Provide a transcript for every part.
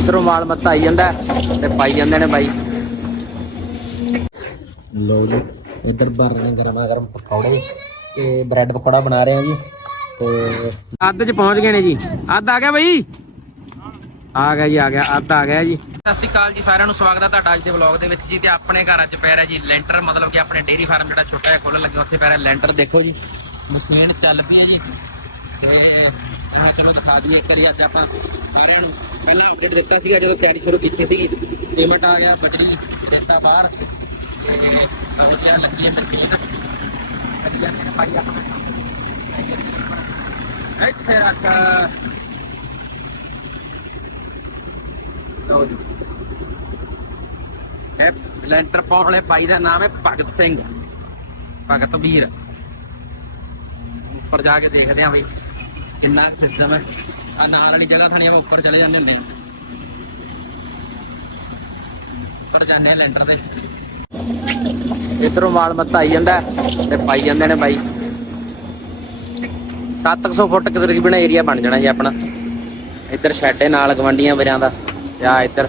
ਇਧਰੋਂ ਮਾਲ ਮੱਤਾ ਆਈ ਜਾਂਦਾ ਤੇ ਪਾਈ ਜਾਂਦੇ ਨੇ ਬਾਈ। ਲੋ ਜੀ ਇੱਧਰ ਬਣ ਰਹੇ ਨੇ ਗਰਮਾ ਗਰਮ ਪਕੌੜੇ ਤੇ ਬ੍ਰੈਡ ਪਕੌੜਾ ਬਣਾ ਰਹੇ ਆ ਜੀ ਤੇ ਅੱਧ ਚ ਪਹੁੰਚ ਗਏ ਨੇ ਜੀ। ਅੱਧ ਆ ਗਿਆ ਬਈ? ਆ ਗਿਆ ਜੀ ਆ ਗਿਆ ਅੱਧ ਆ ਗਿਆ ਜੀ। ਸਤਿ ਸ਼੍ਰੀ ਅਕਾਲ ਜੀ ਸਾਰਿਆਂ ਨੂੰ ਸਵਾਗਤ ਹੈ ਤੁਹਾਡਾ ਅੱਜ ਦੇ ਵਲੌਗ ਦੇ ਵਿੱਚ ਜੀ ਤੇ ਆਪਣੇ ਘਰ ਅੱਜ ਪੈ ਰਿਹਾ ਜੀ ਲੈਂਟਰ ਮਤਲਬ ਕਿ ਆਪਣੇ ਡੇਰੀ ਫਾਰਮ ਜਿਹੜਾ ਛੋਟਾ ਜਿਹਾ ਖੋਲ੍ਹਣ ਲੱਗੇ ਉੱਥੇ ਪੈ ਰਿਹਾ ਲੈਂਟਰ। ਦੇਖੋ ਜੀ ਮਸ਼ੀਨ ਚੱਲ ਪਈ ਹੈ ਜੀ। ਤੇ ਇਹ ਚਲੋ ਦਿਖਾ ਦਈਏ, ਇੱਕ ਵਾਰੀ ਅੱਜ ਆਪਾਂ ਸਾਰਿਆਂ ਨੂੰ ਪਹਿਲਾਂ ਅਪਡੇਟ ਦਿੱਤਾ ਸੀਗਾ, ਜਦੋਂ ਤਿਆਰੀ ਸ਼ੁਰੂ ਕੀਤੀ ਸੀਗੀ। ਪੇਮੈਂਟ ਆ ਗਿਆ ਬਜਰੀ ਰੇਤਾ ਬਾਹਰ। ਤੇ ਕੰਮ ਕਿਆ ਲੱਗੀਆਂ ਸੱਚੀਆਂ ਅੱਛਾ ਨੇ ਪਾਈ ਆਪਣਾ ਇੱਥੇ ਰੱਖ। ਲਓ ਜੀ। ਇਹ ਲੈਂਟਰ ਪਾਉਣ ਵਾਲੇ ਭਾਈ ਦਾ ਨਾਮ ਹੈ ਭਗਤ ਸਿੰਘ। ਭਗਤ ਵੀਰ। ਉੱਪਰ ਜਾ ਕੇ ਦੇਖਦੇ ਆਂ ਬਈ। ਕਿੰਨਾ ਸਿਸਟਮ ਹੈ? ਆ ਨਾਲ ਵਾਲੀ ਜਗ੍ਹਾ ਥਾਣੀ ਆਪਾਂ ਉੱਪਰ ਚਲੇ ਜਾਂਦੇ ਹੁੰਦੇ ਉੱਪਰ ਜਾਂਦੇ ਲੈਂਟਰ ਤੇ। ਇਧਰੋਂ ਮਾਲ ਮੱਤਾ ਆਈ ਜਾਂਦਾ ਤੇ ਪਾਈ ਜਾਂਦੇ ਨੇ ਬਾਈ। 700 ਫੁੱਟ ਤਕਰੀਬਨ ਏਰੀਆ ਬਣ ਜਾਣਾ ਜੀ ਆਪਣਾ। ਇੱਧਰ ਸ਼ੈੱਡ ਸ਼ੈਡੇ ਨਾਲ ਗਵੰਡੀਆਂ ਵਰਿਆਂ ਦਾ। ਆ ਇੱਧਰ।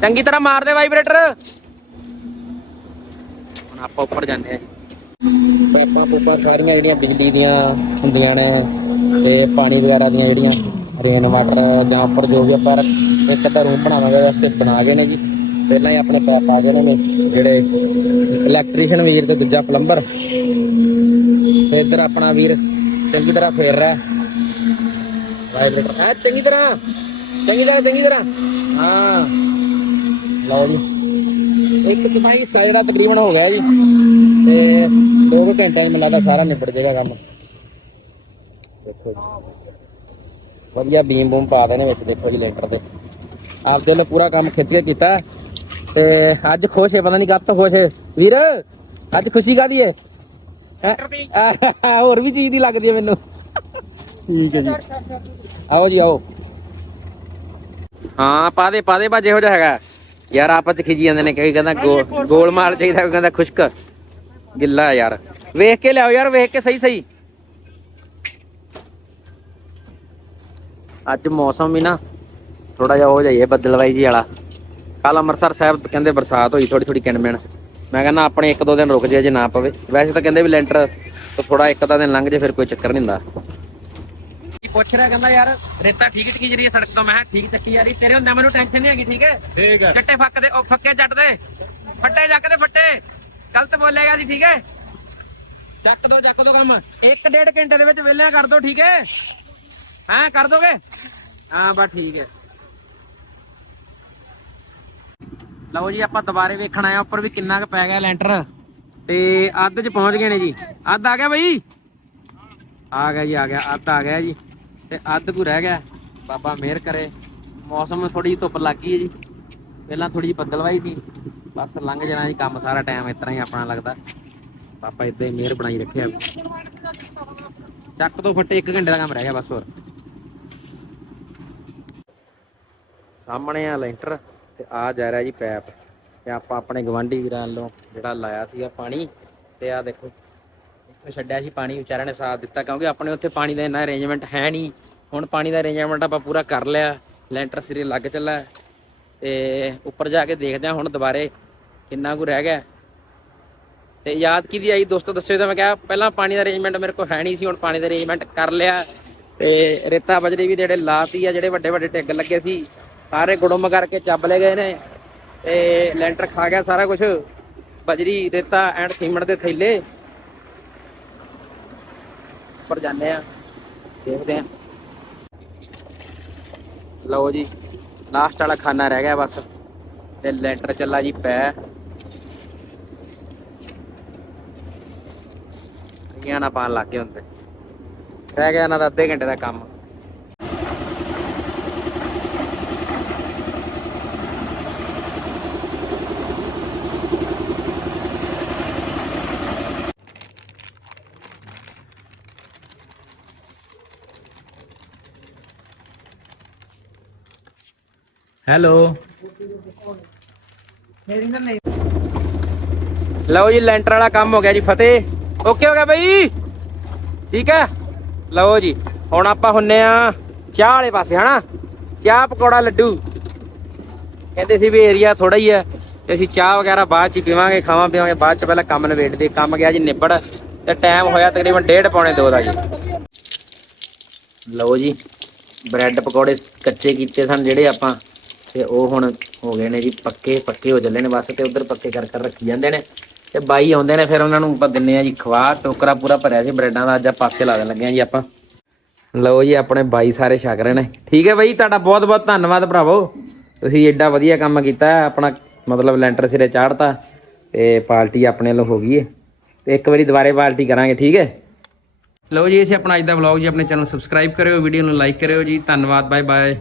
ਚੰਗੀ ਤਰ੍ਹਾਂ ਮਾਰ ਦੇ ਵਾਈਬ੍ਰੇਟਰ ਹੁਣ ਆਪਾਂ ਉੱਪਰ ਜਾਂਦੇ ਆ ਪਾਈਪਾਂ ਪੂਪਾਂ ਸਾਰੀਆਂ ਜਿਹੜੀਆਂ ਬਿਜਲੀ ਦੀਆਂ ਹੁੰਦੀਆਂ ਨੇ ਤੇ ਪਾਣੀ ਵਗੈਰਾ ਦੀਆਂ ਜਿਹੜੀਆਂ ਰੇਨ ਵਾਟਰ ਜਾਂ ਉੱਪਰ ਜੋ ਵੀ ਆਪਾਂ ਇੱਕ ਅੱਧਾ ਰੂਮ ਬਣਾਵਾਂਗੇ, ਵਾਸਤੇ ਬਣਾ ਗਏ ਨੇ ਜੀ। ਪਹਿਲਾਂ ਹੀ ਆਪਣੇ ਪੈਪ ਆ ਗਏ ਨੇ ਜਿਹੜੇ ਇਲੈਕਟ੍ਰੀਸ਼ੀਅਨ ਵੀਰ ਤੇ ਦੂਜਾ ਪਲੰਬਰ ਤੇ ਇੱਧਰ ਆਪਣਾ ਵੀਰ ਚੰਗੀ ਤਰ੍ਹਾਂ ਫੇਰ ਰਿਹਾ। ਵਾਈਬ੍ਰੇਟਰ ਆ ਚੰਗੀ ਤਰ੍ਹਾਂ ਚੰਗੀ ਤਰ੍ਹਾਂ ਚੰਗੀ ਤਰ੍ਹਾਂ। ਹਾਂ। ਲਓ ਜੀ। ਇੱਕ ਕਿਸਾਈ ਜਿਹੜਾ ਤਕਰੀਬਨ ਹੋ ਗਿਆ ਜੀ। ਤੇ 2 ਘੰਟੇ ਚ ਮੈਨੂੰ ਲੱਗਦਾ ਸਾਰਾ ਨਿਬੜ ਜਾਏਗਾ ਕੰਮ। ਦੇਖੋ ਜੀ। ਵਧੀਆ ਬੀਮ ਬੂਮ ਪਾ ਦੇਣੇ ਵਿੱਚ ਦੇਖੋ ਜੀ ਲੈਂਟਰ ਦੇ ਆਪਦੇ ਨੇ ਪੂਰਾ ਕੰਮ ਖਿੱਚ ਕੇ ਕੀਤਾ। ਤੇ ਅੱਜ ਖੁਸ਼ ਹੈ ਪਤਾ ਨਹੀਂ ਕਦ ਤੋਂ ਖੁਸ਼ ਹੈ। ਵੀਰ ਅੱਜ ਖੁਸ਼ੀ ਕਾਦੀ ਹੈ? ਹੋਰ ਵੀ ਚੀਜ਼ ਦੀ ਲੱਗਦੀ ਹੈ ਮੈਨੂੰ। ਠੀਕ ਹੈ ਜੀ। ਆਓ ਜੀ ਆਓ। ਹਾਂ ਪਾ ਦੇ ਪਾ ਦੇ ਬਾ ਜਿਹੋ ਜਿਹਾ ਹੈਗਾ। ਯਾਰ ਆਪਸ ਚ ਖਿਜੀ ਜਾਂਦੇ ਨੇ ਕਈ ਕਹਿੰਦਾ ਗੋ- ਗੋਲ ਮਾਲ ਚਾਹੀਦਾ ਕੋਈ ਕਹਿੰਦਾ ਖੁਸ਼ਕ। ਗਿੱਲਾ ਯਾਰ। ਵੇਖ ਕੇ ਲਿਆਓ ਯਾਰ ਵੇਖ ਕੇ ਸਹੀ ਸਹੀ। ਅੱਜ ਮੌਸਮ ਵੀ ਨਾ ਥੋੜਾ ਜਿਹਾ ਹੋ ਜਾਈਏ ਬੱਦਲਵਾਈ ਜੀ ਵਾਲਾ। ਕੱਲ ਅੰਮ੍ਰਿਤਸਰ ਸਾਹਿਬ ਕਹਿੰਦੇ ਬਰਸਾਤ ਹੋਈ ਥੋੜੀ ਥੋੜੀ ਕਿਣਮਿਣ ਮੈਂ ਕਹਿੰਦਾ ਆਪਣੇ ਇੱਕ ਦੋ ਦਿਨ ਰੁਕ ਜੇ ਜੇ ਨਾ ਪਵੇ। ਵੈਸੇ ਤਾਂ ਕਹਿੰਦੇ ਵੀ ਲੈਂਟਰ ਤੋਂ ਥੋੜਾ ਇੱਕ ਅੱਧਾ ਦਿਨ ਲੰਘ ਜੇ ਫਿਰ ਕੋਈ ਚੱਕਰ ਨਹੀਂ ਹੁੰਦਾ। ਪੁੱਛ ਰਿਹਾ ਕਹਿੰਦਾ ਯਾਰ ਰੇਤਾ ਠੀਕ ਟਕੀ ਜਿਹੜੀ ਸੜਕ ਤੋਂ। ਮੈਂ ਕਿਹਾ ਠੀਕ ਚੱਕੀ ਯਾਰੀ ਤੇਰੇ ਹੁੰਦਾ ਮੈਨੂੰ ਟੈਨਸ਼ਨ ਨਹੀਂ ਹੈਗੀ ਠੀਕ ਹੈ? ਠੀਕ ਹੈ। ਚੱਟੇ ਫੱਕ ਦੇ ਉਹ ਫੱਕੇ ਜੱਟ ਦੇ। ਫੱਟੇ ਜੱਕ ਦੇ ਫੱਟੇ। ਗਲਤ ਬੋਲੇਗਾ ਜੀ ਠੀਕ ਹੈ? ਚੱਕ ਦੋ ਚੱਕ ਦੋ ਕੰਮ। ਇੱਕ ਡੇਢ ਘੰਟੇ ਦੇ ਵਿੱਚ ਵਿਹਲਿਆਂ ਕਰ ਦੋ ਠੀਕ ਹੈ? ਹਾਂ ਕਰ ਦੋਗੇ? ਹਾਂ ਬਸ ਠੀਕ ਹੈ। ਲਓ ਜੀ ਆਪਾਂ ਦੁਬਾਰੇ ਵੇਖਣ ਆਏ ਉੱਪਰ ਵੀ ਕਿੰਨਾ ਕੁ ਪੈ ਗਿਆ ਲੈਂਟਰ। ਤੇ ਅੱਧ 'ਚ ਪਹੁੰਚ ਗਏ ਨੇ ਜੀ। ਅੱਧ ਆ ਗਿਆ ਬਈ? ਆ ਗਿਆ ਜੀ ਆ ਗਿਆ ਅੱਧ ਆ ਗਿਆ ਜੀ। ਤੇ ਅੱਧ ਕੁ ਰਹਿ ਗਿਆ। ਬਾਬਾ ਮਿਹਰ ਕਰੇ। ਮੌਸਮ ਥੋੜੀ ਜਿਹੀ ਧੁੱਪ ਲੱਗ ਹੈ ਜੀ। ਪਹਿਲਾਂ ਥੋੜੀ ਜਿਹੀ ਬੱਦਲਵਾਈ ਸੀ। ਬਸ ਲੰਘ ਜਾਣਾ ਜੀ ਕੰਮ ਸਾਰਾ ਟਾਈਮ ਇਸ ਤਰ੍ਹਾਂ ਹੀ ਆਪਣਾ ਲੱਗਦਾ। ਪਾਪਾ ਇਦਾਂ ਹੀ ਮਿਹਰ ਬਣਾਈ ਰੱਖਿਆ। ਚੱਕ ਤੋਂ ਫੱਟੇ 1 ਘੰਟੇ ਦਾ ਕੰਮ ਰਹਿ ਗਿਆ ਬਸ ਹੋਰ। ਸਾਹਮਣੇ ਆ ਲੈਂਟਰ ਤੇ ਆ ਜਾ ਰਿਹਾ ਜੀ ਪੈਪ। ਤੇ ਆਪਾਂ ਆਪਣੇ ਗਵਾਂਢੀ ਵੀਰਾਂ ਵੱਲੋਂ ਜਿਹੜਾ ਲਾਇਆ ਸੀਗਾ ਪਾਣੀ। ਤੇ ਆ ਦੇਖੋ। ਇੱਥੇ ਛੱਡਿਆ ਸੀ, ਪਾਣੀ ਵਿਚਾਰਿਆਂ ਨੇ ਸਾਥ ਦਿੱਤਾ, ਕਿਉਂਕਿ ਆਪਣੇ ਉੱਥੇ ਪਾਣੀ ਦਾ ਇੰਨਾ ਅਰੇਂਜਮੈਂਟ ਹੈ ਨਹੀਂ। ਹੁਣ ਪਾਣੀ ਦਾ ਅਰੇਂਜਮੈਂਟ ਆਪਾਂ ਪੂਰਾ ਕਰ ਲਿਆ, ਲੈਂਟਰ ਸਿਰੇ ਲੱਗ ਚੱਲਾ ਹੈ। ਤੇ ਉੱਪਰ ਜਾ ਕੇ ਦੇਖਦੇ ਹਾਂ ਹੁਣ ਦੁਬਾਰੇ ਕਿੰਨਾ ਕੁ ਰਹਿ ਗਿਆ। ਤੇ ਯਾਦ ਕੀ ਦੀ ਆਈ ਦੋਸਤੋ, ਦੱਸਿਓ ਤਾਂ ਮੈਂ ਕਿਹਾ, ਪਹਿਲਾਂ ਪਾਣੀ ਦਾ ਅਰੇਂਜਮੈਂਟ ਮੇਰੇ ਕੋਲ ਹੈ ਨਹੀਂ ਸੀ, ਹੁਣ ਪਾਣੀ ਦਾ ਅਰੇਂਜਮੈਂਟ ਕਰ ਲਿਆ। ਤੇ ਰੇਤਾ ਬਜਰੀ ਵੀ ਜਿਹੜੇ ਲਾਤੀ ਆ, ਜਿਹੜੇ ਵੱਡੇ ਵੱਡੇ ਟਿੱਗ ਲੱਗੇ ਸੀ, ਸਾਰੇ ਗੁੜਮ ਕਰਕੇ ਚੱਬ ਲਏ ਗਏ ਨੇ। ਤੇ ਲੈਂਟਰ ਖਾ ਗਿਆ ਸਾਰਾ ਕੁਝ ਬਜਰੀ, ਰੇਤਾ ਐਂਡ ਸੀਮੈਂਟ ਦੇ ਥੈਲੇ। ਉੱਪਰ ਜਾਂਦੇ ਆ। ਦੇਖਦੇ ਆ। ਲਓ ਜੀ ਲਾਸਟ ਵਾਲਾ ਖਾਨਾ ਰਹਿ ਗਿਆ ਬਸ। ਤੇ ਲੈਂਟਰ ਚੱਲਾ ਜੀ ਪੈ। ਅਗਿਆ ਨਾ ਪਾਣ ਲੱਗ ਗਏ ਹੁੰਦੇ ਰਹਿ ਗਿਆ ਇਹਨਾਂ ਦਾ ਅੱਧੇ ਘੰਟੇ ਦਾ ਕੰਮ। ਹੈਲੋ। ਲਓ ਜੀ, ਲੈਂਟਰ ਵਾਲਾ ਕੰਮ ਹੋ ਗਿਆ ਜੀ, ਫਤਿਹ। ਓਕੇ ਹੋ ਗਿਆ ਬਈ? ਠੀਕ ਹੈ? ਲਓ ਜੀ, ਹੁਣ ਆਪਾਂ ਹੁੰਨੇ ਆ ਚਾਹ ਵਾਲੇ ਪਾਸੇ, ਹਨਾ? ਚਾਹ ਪਕੌੜਾ ਲੱਡੂ। ਕਹਿੰਦੇ ਸੀ ਵੀ ਏਰੀਆ ਥੋੜਾ ਹੀ ਹੈ, ਤੇ ਅਸੀਂ ਚਾਹ ਵਗੈਰਾ ਬਾਅਦ ਚ ਪੀਵਾਂਗੇ, ਖਾਵਾਂ ਪੀਵਾਂਗੇ, ਬਾਅਦ ਚ ਪਹਿਲਾਂ ਕੰਮ ਨਿਬੇੜਦੇ ਕੰਮ ਗਿਆ ਜੀ ਨਿਬੜ, ਤੇ ਟਾਈਮ ਹੋਇਆ ਤਕਰੀਬਨ 1:30 ਪੌਣੇ 2 ਦਾ ਜੀ। ਲਓ ਜੀ ਬ੍ਰੈਡ ਪਕੌੜੇ ਕੱਚੇ ਕੀਤੇ ਸਨ, ਜਿਹੜੇ ਆਪਾਂ ਤੇ ਉਹ ਹੁਣ ਹੋ ਗਏ ਨੇ ਜੀ ਪੱਕੇ ਪੱਕੇ ਹੋ ਚੱਲੇ ਨੇ ਬਸ ਤੇ ਉਧਰ ਪੱਕੇ ਕਰ ਕਰ ਰੱਖੀ ਜਾਂਦੇ ਨੇ। ਤੇ ਬਾਈ ਆਉਂਦੇ ਨੇ ਫਿਰ ਉਹਨਾਂ ਨੂੰ ਆਪਾਂ ਦਿੰਨੇ ਆ ਜੀ ਖਵਾ, ਟੋਕਰਾ ਪੂਰਾ ਭਰਿਆ ਸੀ ਬ੍ਰੈਡਾਂ ਦਾ, ਅੱਜ ਆ ਪਾਸੇ ਲਾ ਦੇਣ ਲੱਗੇ ਆ ਜੀ ਆਪਾਂ। ਲਓ ਜੀ, ਆਪਣੇ ਬਾਈ ਸਾਰੇ ਛਕ ਰਹੇ ਨੇ। ਠੀਕ ਹੈ ਬਾਈ, ਤੁਹਾਡਾ ਬਹੁਤ ਬਹੁਤ ਧੰਨਵਾਦ ਭਰਾਵੋ। ਤੁਸੀਂ ਐਡਾ ਵਧੀਆ ਕੰਮ ਕੀਤਾ, ਆਪਣਾ ਮਤਲਬ ਲੈਂਟਰ ਸਿਰੇ ਚਾੜਤਾ ਤੇ ਪਾਰਟੀ ਆਪਣੇ ਵੱਲੋਂ ਹੋ ਗਈ ਹੈ ਤੇ ਇੱਕ ਵਾਰੀ ਦੁਬਾਰੇ ਪਾਰਟੀ ਕਰਾਂਗੇ, ਠੀਕ ਹੈ? ਲਓ ਜੀ, ਅਸੀਂ ਆਪਣਾ ਅੱਜ ਦਾ ਵਲੌਗ ਜੀ, ਆਪਣੇ ਚੈਨਲ ਸਬਸਕ੍ਰਾਈਬ ਕਰਿਓ ਵੀਡੀਓ ਨੂੰ ਲਾਈਕ ਕਰਿਓ ਜੀ। ਧੰਨਵਾਦ ਬਾਏ ਬਾਏ